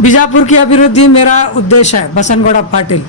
बीजापुर की अभिवृद्धि मेरा उद्देश्य है। बसनगौड़ा पाटिल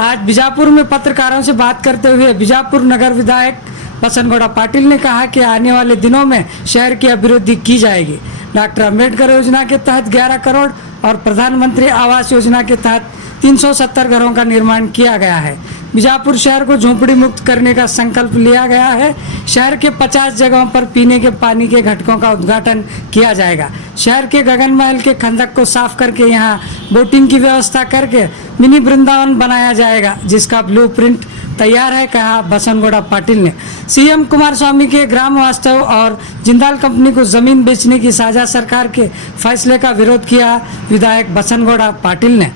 आज बीजापुर में पत्रकारों से बात करते हुए बीजापुर नगर विधायक बसनगौड़ा पाटिल ने कहा कि आने वाले दिनों में शहर की अभिवृद्धि की जाएगी। डॉक्टर अंबेडकर योजना के तहत 11 करोड़ और प्रधानमंत्री आवास योजना के तहत 370 घरों का निर्माण किया गया है। बीजापुर शहर को झोंपड़ी मुक्त करने का संकल्प लिया गया है। शहर के 50 जगहों पर पीने के पानी के घटकों का उद्घाटन किया जाएगा। शहर के गगन महल के खंदक को साफ करके यहाँ बोटिंग की व्यवस्था करके मिनी वृंदावन बनाया जाएगा, जिसका ब्लूप्रिंट तैयार है, कहा बसनगौड़ा पाटिल ने। सीएम कुमारस्वामी के ग्राम वास्तव और जिंदाल कंपनी को जमीन बेचने की साझा सरकार के फैसले का विरोध किया विधायक बसनगौड़ा पाटिल ने।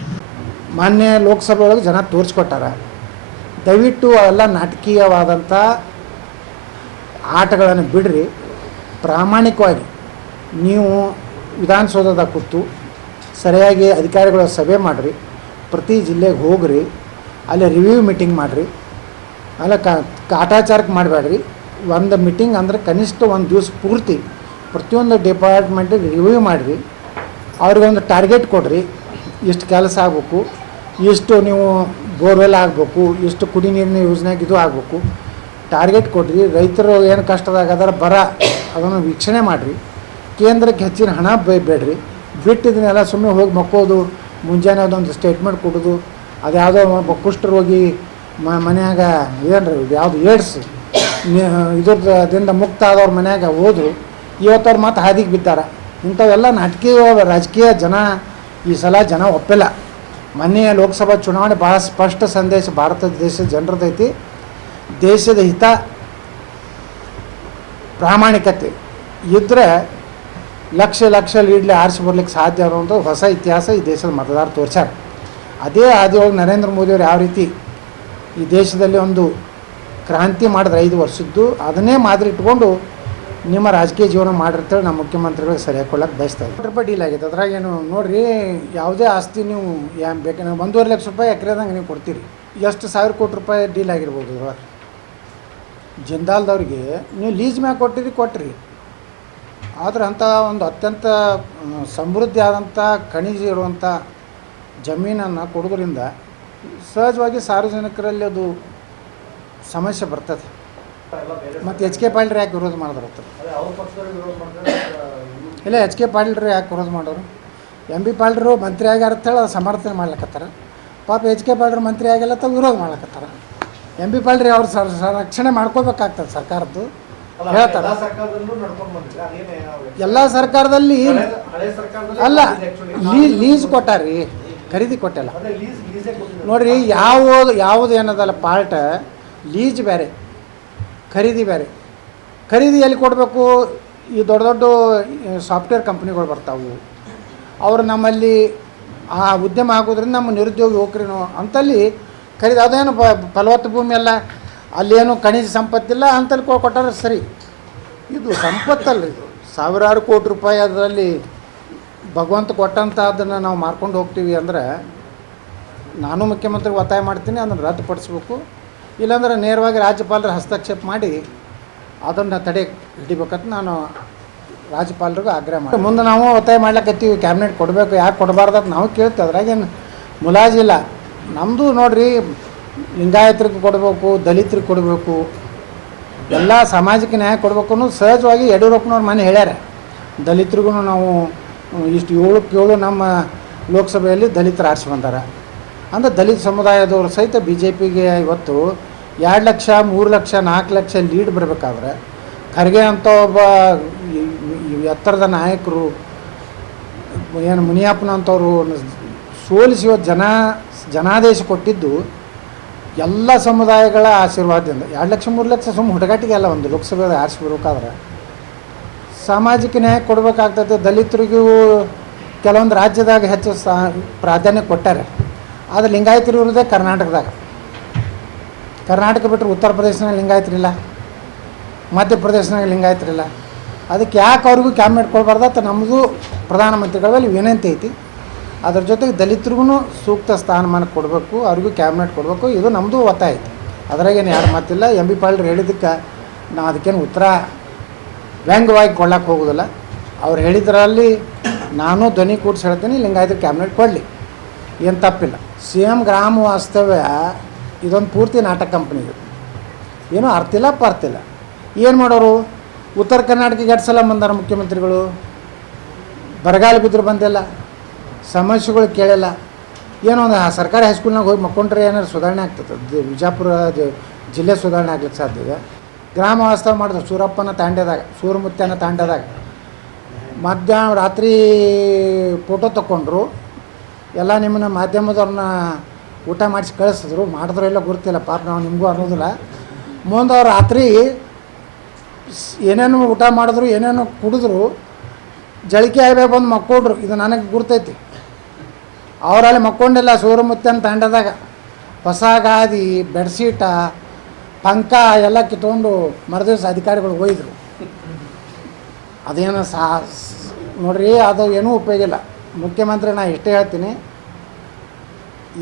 ಮಾನ್ಯ ಲೋಕಸಭೆ ಒಳಗೆ ಜನ ತೋರಿಸ್ಕೊಟ್ಟಾರ, ದಯವಿಟ್ಟು ಅವೆಲ್ಲ ನಾಟಕೀಯವಾದಂಥ ಆಟಗಳನ್ನು ಬಿಡ್ರಿ. ಪ್ರಾಮಾಣಿಕವಾಗಿ ನೀವು ವಿಧಾನಸೌಧದಾಗ ಕೂತು ಸರಿಯಾಗಿ ಅಧಿಕಾರಿಗಳ ಸಭೆ ಮಾಡಿರಿ, ಪ್ರತಿ ಜಿಲ್ಲೆಗೆ ಹೋಗ್ರಿ, ಅಲ್ಲಿ ರಿವ್ಯೂ ಮೀಟಿಂಗ್ ಮಾಡಿರಿ, ಅಲ್ಲ ಕಾಟಾಚಾರಕ್ಕೆ ಮಾಡಬೇಡ್ರಿ. ಒಂದು ಮೀಟಿಂಗ್ ಅಂದರೆ ಕನಿಷ್ಠ ಒಂದು ದಿವಸ ಪೂರ್ತಿ ಪ್ರತಿಯೊಂದು ಡಿಪಾರ್ಟ್ಮೆಂಟಿಗೆ ರಿವ್ಯೂ ಮಾಡಿರಿ, ಅವ್ರಿಗೊಂದು ಟಾರ್ಗೆಟ್ ಕೊಡ್ರಿ, ಇಷ್ಟು ಕೆಲಸ ಆಗಬೇಕು, ಇಷ್ಟು ನೀವು ಬೋರ್ವೆಲ್ ಆಗಬೇಕು, ಇಷ್ಟು ಕುಡಿ ನೀರಿನ ಯೋಜನೆಗೆ ಇದು ಆಗಬೇಕು, ಟಾರ್ಗೆಟ್ ಕೊಡ್ರಿ. ರೈತರು ಏನು ಕಷ್ಟದಾಗದಾರ ಬರ ಅದನ್ನು ವೀಕ್ಷಣೆ ಮಾಡಿರಿ. ಕೇಂದ್ರಕ್ಕೆ ಹೆಚ್ಚಿನ ಹಣ ಬೇಡ್ರಿ. ಬಿಟ್ಟಿದ್ದನ್ನೆಲ್ಲ ಸುಮ್ಮನೆ ಹೋಗಿ ಮಕ್ಕೋದು, ಮುಂಜಾನೆ ಅದೊಂದು ಸ್ಟೇಟ್ಮೆಂಟ್ ಕೊಡೋದು, ಅದು ಯಾವುದೋ ಕುಷ್ಠರೋಗಿ ಮನ್ಯಾಗ ಏನು ರೀ ಯಾವುದು ಏಡ್ಸ್ ಇದ್ರದಿಂದ ಮುಕ್ತ ಆದವ್ರ ಮನ್ಯಾಗ ಹೋದ್ರು, ಇವತ್ತವ್ರು ಮತ್ತೆ ಹಾದಿಗೆ ಬಿದ್ದಾರೆ. ಇಂಥವೆಲ್ಲ ನಾಟಕೀಯ ರಾಜಕೀಯ ಜನ ಈ ಸಲ ಜನ ಒಪ್ಪಿಲ್ಲ. ಮೊನ್ನೆ ಲೋಕಸಭಾ ಚುನಾವಣೆ ಭಾಳ ಸ್ಪಷ್ಟ ಸಂದೇಶ ಭಾರತ ದೇಶದ ಜನರದೈತಿ. ದೇಶದ ಹಿತ ಪ್ರಾಮಾಣಿಕತೆ ಇದ್ದರೆ ಲಕ್ಷ ಲಕ್ಷ ಲೀಡ್ಲಿ ಆರಿಸಿ ಬರ್ಲಿಕ್ಕೆ ಸಾಧ್ಯ ಅನ್ನೋದು ಹೊಸ ಇತಿಹಾಸ ಈ ದೇಶದ ಮತದಾರ ತೋರ್ಸ್ಯಾರ. ಅದೇ ಹಾದಿಯೊಳಗೆ ನರೇಂದ್ರ ಮೋದಿಯವರು ಯಾವ ರೀತಿ ಈ ದೇಶದಲ್ಲಿ ಒಂದು ಕ್ರಾಂತಿ ಮಾಡಿದ್ರೆ 5 ವರ್ಷದ್ದು, ಅದನ್ನೇ ಮಾದರಿ ಇಟ್ಕೊಂಡು ನಿಮ್ಮ ರಾಜಕೀಯ ಜೀವನ ಮಾಡಿರ್ತೇವೆ ನಮ್ಮ ಮುಖ್ಯಮಂತ್ರಿಗಳಿಗೆ ಸರಿಯಾಗಿ ಕೊಡಕ್ಕೆ ಬಯಸ್ತಾ ಇದ್ದೀವಿ. ರೂಪಾಯಿ ಡೀಲ್ ಆಗಿದೆ. ಅದ್ರಾಗೇನು ನೋಡಿರಿ, ಯಾವುದೇ ಆಸ್ತಿ ನೀವು ಏನು ಬೇಕು 1.5 ಲಕ್ಷ ರೂಪಾಯಿ ಎಕರೆದಂಗೆ ನೀವು ಕೊಡ್ತೀರಿ. ಎಷ್ಟು 1000 ಕೋಟಿ ರೂಪಾಯಿ ಡೀಲ್ ಆಗಿರ್ಬೋದು. ಇವಾಗ ಜಿಂದಾಲ್ದವ್ರಿಗೆ ನೀವು ಲೀಸ್ ಮ್ಯಾಗ ಕೊಟ್ಟಿರಿ. ಆದರೆ ಅಂಥ ಒಂದು ಅತ್ಯಂತ ಸಮೃದ್ಧಿ ಆದಂಥ ಖನಿಜ ಇರುವಂಥ ಜಮೀನನ್ನು ಕೊಡೋದ್ರಿಂದ ಸಹಜವಾಗಿ ಸಾರ್ವಜನಿಕರಲ್ಲಿ ಅದು ಸಮಸ್ಯೆ ಬರ್ತದೆ. ಮತ್ತು ಎಚ್ ಕೆ ಪಾಟೀಲ್ರು ಯಾಕೆ ವಿರೋಧ ಮಾಡಿದ್ರು? ಇಲ್ಲ, ಎಚ್ ಕೆ ಪಾಟೀಲ್ರು ಯಾಕೆ ವಿರೋಧ ಮಾಡೋರು? ಎಂ ಬಿ ಪಾಟೀಲ್ರು ಮಂತ್ರಿ ಆಗ್ಯಾರ ಅಂತೇಳಿ ಅದು ಸಮರ್ಥನೆ ಮಾಡ್ಲಕತ್ತಾರ. ಪಾಪ ಎಚ್ ಕೆ ಪಾಟೀಲ್ರು ಮಂತ್ರಿ ಆಗಿಲ್ಲ ಅಂತ ವಿರೋಧ ಮಾಡ್ಲಕತ್ತಾರ. ಎಂ ಬಿ ಪಾಟೀಲ್ರು ಅವ್ರು ರಕ್ಷಣೆ ಮಾಡ್ಕೋಬೇಕಾಗ್ತದೆ ಸರ್ಕಾರದ್ದು ಹೇಳ್ತಾರೆ. ಎಲ್ಲ ಸರ್ಕಾರದಲ್ಲಿ ಅಲ್ಲ, ಲೀಸ್ ಕೊಟ್ಟಾರಿ, ಖರೀದಿ ಕೊಟ್ಟಿಲ್ಲ ನೋಡಿರಿ. ಯಾವುದು ಏನದಲ್ಲ ಪಾರ್ಟ್ ಲೀಜ್ ಬೇರೆ, ಖರೀದಿ ಬೇರೆ. ಖರೀದಿ ಎಲ್ಲಿ ಕೊಡಬೇಕು? ಈ ದೊಡ್ಡ ದೊಡ್ಡ ಸಾಫ್ಟ್ವೇರ್ ಕಂಪ್ನಿಗಳು ಬರ್ತಾವೆ, ಅವರು ನಮ್ಮಲ್ಲಿ ಆ ಉದ್ಯಮ ಆಗೋದ್ರಿಂದ ನಮ್ಮ ನಿರುದ್ಯೋಗ ಯುವಕರೇನು ಅಂತಲ್ಲಿ ಖರೀದಿ. ಅದೇನು ಫಲವತ್ತು ಭೂಮಿ ಅಲ್ಲ, ಅಲ್ಲೇನು ಖನಿಜ ಸಂಪತ್ತಿಲ್ಲ ಅಂತಲ್ಲಿ ಕೊಟ್ಟಾರೆ ಸರಿ. ಇದು ಸಂಪತ್ತಲ್ಲ, ಇದು ಸಾವಿರಾರು ಕೋಟಿ ರೂಪಾಯಿ ಅದರಲ್ಲಿ ಭಗವಂತ ಕೊಟ್ಟಂಥ ಅದನ್ನು ನಾವು ಮಾರ್ಕೊಂಡು ಹೋಗ್ತೀವಿ ಅಂದರೆ ನಾನು ಮುಖ್ಯಮಂತ್ರಿಗೆ ಒತ್ತಾಯ ಮಾಡ್ತೀನಿ, ಅದನ್ನು ರದ್ದುಪಡಿಸ್ಬೇಕು. ಇಲ್ಲಾಂದ್ರೆ ನೇರವಾಗಿ ರಾಜ್ಯಪಾಲರ ಹಸ್ತಕ್ಷೇಪ ಮಾಡಿ ಅದನ್ನು ತಡೆ ಹಿಡಿಬೇಕಂತ ನಾನು ರಾಜ್ಯಪಾಲರಿಗೂ ಆಗ್ರಹ ಮಾಡಿ ಮುಂದೆ ನಾವು ಒತ್ತಾಯ ಮಾಡ್ಲಿಕ್ಕತ್ತೀವಿ. ಕ್ಯಾಬಿನೆಟ್ ಕೊಡಬೇಕು, ಯಾಕೆ ಕೊಡಬಾರ್ದು ನಾವು ಕೇಳ್ತೀವಿ. ಅದ್ರಾಗೇನು ಮುಲಾಜಿಲ್ಲ. ನಮ್ಮದು ನೋಡಿರಿ, ಲಿಂಗಾಯತರಿಗೆ ಕೊಡಬೇಕು, ದಲಿತರಿಗೆ ಕೊಡಬೇಕು, ಎಲ್ಲ ಸಾಮಾಜಿಕ ನ್ಯಾಯ ಕೊಡಬೇಕು ಅನ್ನೋದು ಸಹಜವಾಗಿ ಯಡಿಯೂರಪ್ಪನವ್ರು ಮನೆ ಹೇಳ್ಯಾರ. ದಲಿತರಿಗೂ ನಾವು ಇಷ್ಟು 7 ನಮ್ಮ ಲೋಕಸಭೆಯಲ್ಲಿ ದಲಿತರು ಆರಿಸಿ ಬಂದಾರ. ಅಂದರೆ ದಲಿತ ಸಮುದಾಯದವರು ಸಹಿತ ಬಿ ಜೆ ಪಿಗೆ ಇವತ್ತು 2 ಲಕ್ಷ 3 ಲಕ್ಷ 4 ಲಕ್ಷ ಲೀಡ್ ಬರಬೇಕಾದ್ರೆ ಖರ್ಗೆ ಅಂತ ಒಬ್ಬ ಎತ್ತರದ ನಾಯಕರು, ಏನು ಮುನಿಯಪ್ಪನಂಥವ್ರು ಸೋಲಿಸಿ ಇವತ್ತು ಜನಾದೇಶ ಕೊಟ್ಟಿದ್ದು ಎಲ್ಲ ಸಮುದಾಯಗಳ ಆಶೀರ್ವಾದದಿಂದ. 2 ಲಕ್ಷ 3 ಲಕ್ಷ ಸುಮ್ಮನೆ ಹುಡುಗಾಟಿಗೆ ಅಲ್ಲ, ಒಂದು ಲೋಕಸಭೆಗೆ ಆರಿಸಿ ಬರ್ಬೇಕಾದ್ರೆ ಸಾಮಾಜಿಕ ನ್ಯಾಯ ಕೊಡಬೇಕಾಗ್ತದೆ. ದಲಿತರಿಗೂ ಕೆಲವೊಂದು ರಾಜ್ಯದಾಗ ಹೆಚ್ಚು ಪ್ರಾಧಾನ್ಯ ಕೊಟ್ಟಾರೆ. ಆದರೆ ಲಿಂಗಾಯತರು ಇರೋದೇ ಕರ್ನಾಟಕದಾಗ. ಕರ್ನಾಟಕ ಬಿಟ್ಟರೆ ಉತ್ತರ ಪ್ರದೇಶನಾಗ ಲಿಂಗಾಯತರಿಲ್ಲ, ಮಧ್ಯಪ್ರದೇಶನಾಗ ಲಿಂಗಾಯತರಿಲ್ಲ. ಅದಕ್ಕೆ ಯಾಕೆ ಅವ್ರಿಗೂ ಕ್ಯಾಬಿನೆಟ್ ಕೊಡಬಾರ್ದು ಅಂತ ನಮ್ಮದು ಪ್ರಧಾನಮಂತ್ರಿಗಳಲ್ಲಿ ವಿನಂತಿ ಐತಿ. ಅದ್ರ ಜೊತೆಗೆ ದಲಿತರಿಗೂ ಸೂಕ್ತ ಸ್ಥಾನಮಾನ ಕೊಡಬೇಕು, ಅವ್ರಿಗೂ ಕ್ಯಾಬಿನೆಟ್ ಕೊಡಬೇಕು, ಇದು ನಮ್ಮದು ಒತ್ತಾಯ ಐತಿ. ಅದ್ರಾಗೇನು ಯಾರು ಮಾತಿಲ್ಲ. ಎಂ ಬಿ ಪಾಟೀಲ್ರು ಹೇಳಿದ್ದಕ್ಕೆ ನಾವು ಅದಕ್ಕೇನು ಉತ್ತರ ವ್ಯಂಗ್ಯವಾಗಿ ಕೊಡ್ಲಿಕ್ಕೆ ಹೋಗೋದಿಲ್ಲ. ಅವ್ರು ಹೇಳಿದ್ರಲ್ಲಿ ನಾನು ಧ್ವನಿ ಕೂಡಿಸಿ ಹೇಳ್ತೀನಿ, ಲಿಂಗಾಯತ ಕ್ಯಾಬಿನೆಟ್ ಕೊಡಲಿ, ಏನು ತಪ್ಪಿಲ್ಲ. CM ಗ್ರಾಮ ವಾಸ್ತವ್ಯ ಇದೊಂದು ಪೂರ್ತಿ ನಾಟಕ ಕಂಪ್ನಿ ಇದು, ಏನೂ ಅರ್ತಿಲ್ಲ ಪಾರ್ತಿಲ್ಲ. ಏನು ಮಾಡೋರು, ಉತ್ತರ ಕರ್ನಾಟಕಕ್ಕೆ ಎರಡು ಸಲ ಬಂದಾರ ಮುಖ್ಯಮಂತ್ರಿಗಳು, ಬರಗಾಲ ಬಿದ್ದರೂ ಬಂದಿಲ್ಲ, ಸಮಸ್ಯೆಗಳು ಕೇಳಿಲ್ಲ. ಏನೋ ಒಂದು ಸರ್ಕಾರಿ ಹೈಸ್ಕೂಲ್ನಾಗ ಹೋಗಿ ಮಕ್ಕೊಂಡ್ರೆ ಏನಾದ್ರು ಸುಧಾರಣೆ ಆಗ್ತದೆ, ವಿಜಾಪುರ ಜಿಲ್ಲೆ ಸುಧಾರಣೆ ಆಗ್ಲಿಕ್ಕೆ ಸಾಧ್ಯ ಇದೆ. ಗ್ರಾಮ ವಾಸ್ತವ ಮಾಡಿದ್ರು ಸೂರಪ್ಪನ ತಾಂಡ್ಯದಾಗ, ಸೂರಮುತ್ಯನ ತಾಂಡ್ಯದಾಗ ಮಧ್ಯಾಹ್ನ ರಾತ್ರಿ ಫೋಟೋ ತಗೊಂಡ್ರು, ಎಲ್ಲ ನಿಮ್ಮನ್ನ ಮಾಧ್ಯಮದವ್ರನ್ನ ಊಟ ಮಾಡಿಸಿ ಕಳಿಸಿದ್ರು, ಮಾಡಿದ್ರು ಎಲ್ಲ ಗೊತ್ತಿಲ್ಲ ಪಾಪ, ನಾವು ನಿಮಗೂ ಅನ್ನೋದಿಲ್ಲ. ಮುಂದೆ ಅವ್ರು ರಾತ್ರಿ ಏನೇನು ಊಟ ಮಾಡಿದ್ರು, ಏನೇನು ಕುಡಿದ್ರು, ಜಳಿಕೆ ಆಗ್ಬೇಕು ಬಂದು ಮಕ್ಕೊಂಡ್ರು. ಇದು ನನಗೆ ಗುರ್ತೈತಿ. ಅವರಲ್ಲಿ ಮಕ್ಕೊಂಡಿಲ್ಲ ಸೂರಮುತ್ಯನ ತಾಂಡದಾಗ. ಹೊಸ ಗಾದಿ, ಬೆಡ್ಶೀಟ, ಪಂಕ ಎಲ್ಲ ಕಿತ್ಕೊಂಡು ಮರುದಿವ್ಸ ಅಧಿಕಾರಿಗಳು ಒಯ್ದರು. ಅದೇನು ನೋಡ್ರಿ, ಅದು ಏನೂ ಉಪಯೋಗ ಇಲ್ಲ. ಮುಖ್ಯಮಂತ್ರಿ ನಾ ಇಷ್ಟೇ ಹೇಳ್ತೀನಿ,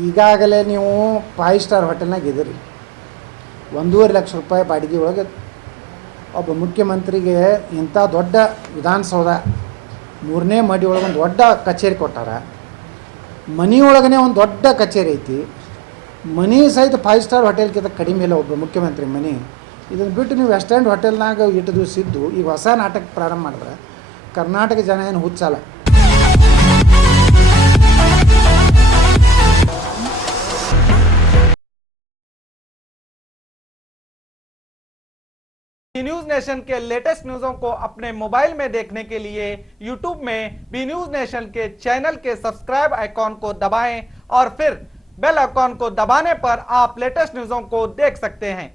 ಈಗಾಗಲೇ ನೀವು 5 ಸ್ಟಾರ್ ಹೋಟೆಲ್ನಾಗ ಇದ್ದೀರಿ, 1.5 ಲಕ್ಷ ರೂಪಾಯಿ ಬಾಡಿಗೆ ಒಳಗೆ ಒಬ್ಬ ಮುಖ್ಯಮಂತ್ರಿಗೆ ಇಂಥ ದೊಡ್ಡ ವಿಧಾನಸೌಧ 3ನೇ ಮಡಿ ಒಳಗೆ ಒಂದು ದೊಡ್ಡ ಕಚೇರಿ ಕೊಟ್ಟಾರ. ಮನೆಯೊಳಗನೆ ಒಂದು ದೊಡ್ಡ ಕಚೇರಿ ಐತಿ, ಮನಿ ಸಹಿತ 5 ಸ್ಟಾರ್ ಹೋಟೆಲ್ಗಿಂತ ಕಡಿಮೆ ಇಲ್ಲ ಒಬ್ಬ ಮುಖ್ಯಮಂತ್ರಿ ಮನೆ. ಇದನ್ನು ಬಿಟ್ಟು ನೀವು ವೆಸ್ಟ್ ಎಂಡ್ ಹೋಟೆಲ್ನಾಗ ಇಟ್ಟು ದಿವಸ ಇದ್ದು ಈಗ ಹೊಸ ನಾಟಕ ಪ್ರಾರಂಭ ಮಾಡಿದ್ರೆ ಕರ್ನಾಟಕ ಜನ ಏನು ಹುಚ್ಚಲ್ಲ. न्यूज नेशन के लेटेस्ट न्यूज़ों को अपने मोबाइल में देखने के लिए यूट्यूब में बी न्यूज नेशन के चैनल के सब्सक्राइब आइकॉन को दबाएं और फिर बेल आइकॉन को दबाने पर आप लेटेस्ट न्यूज़ों को देख सकते हैं।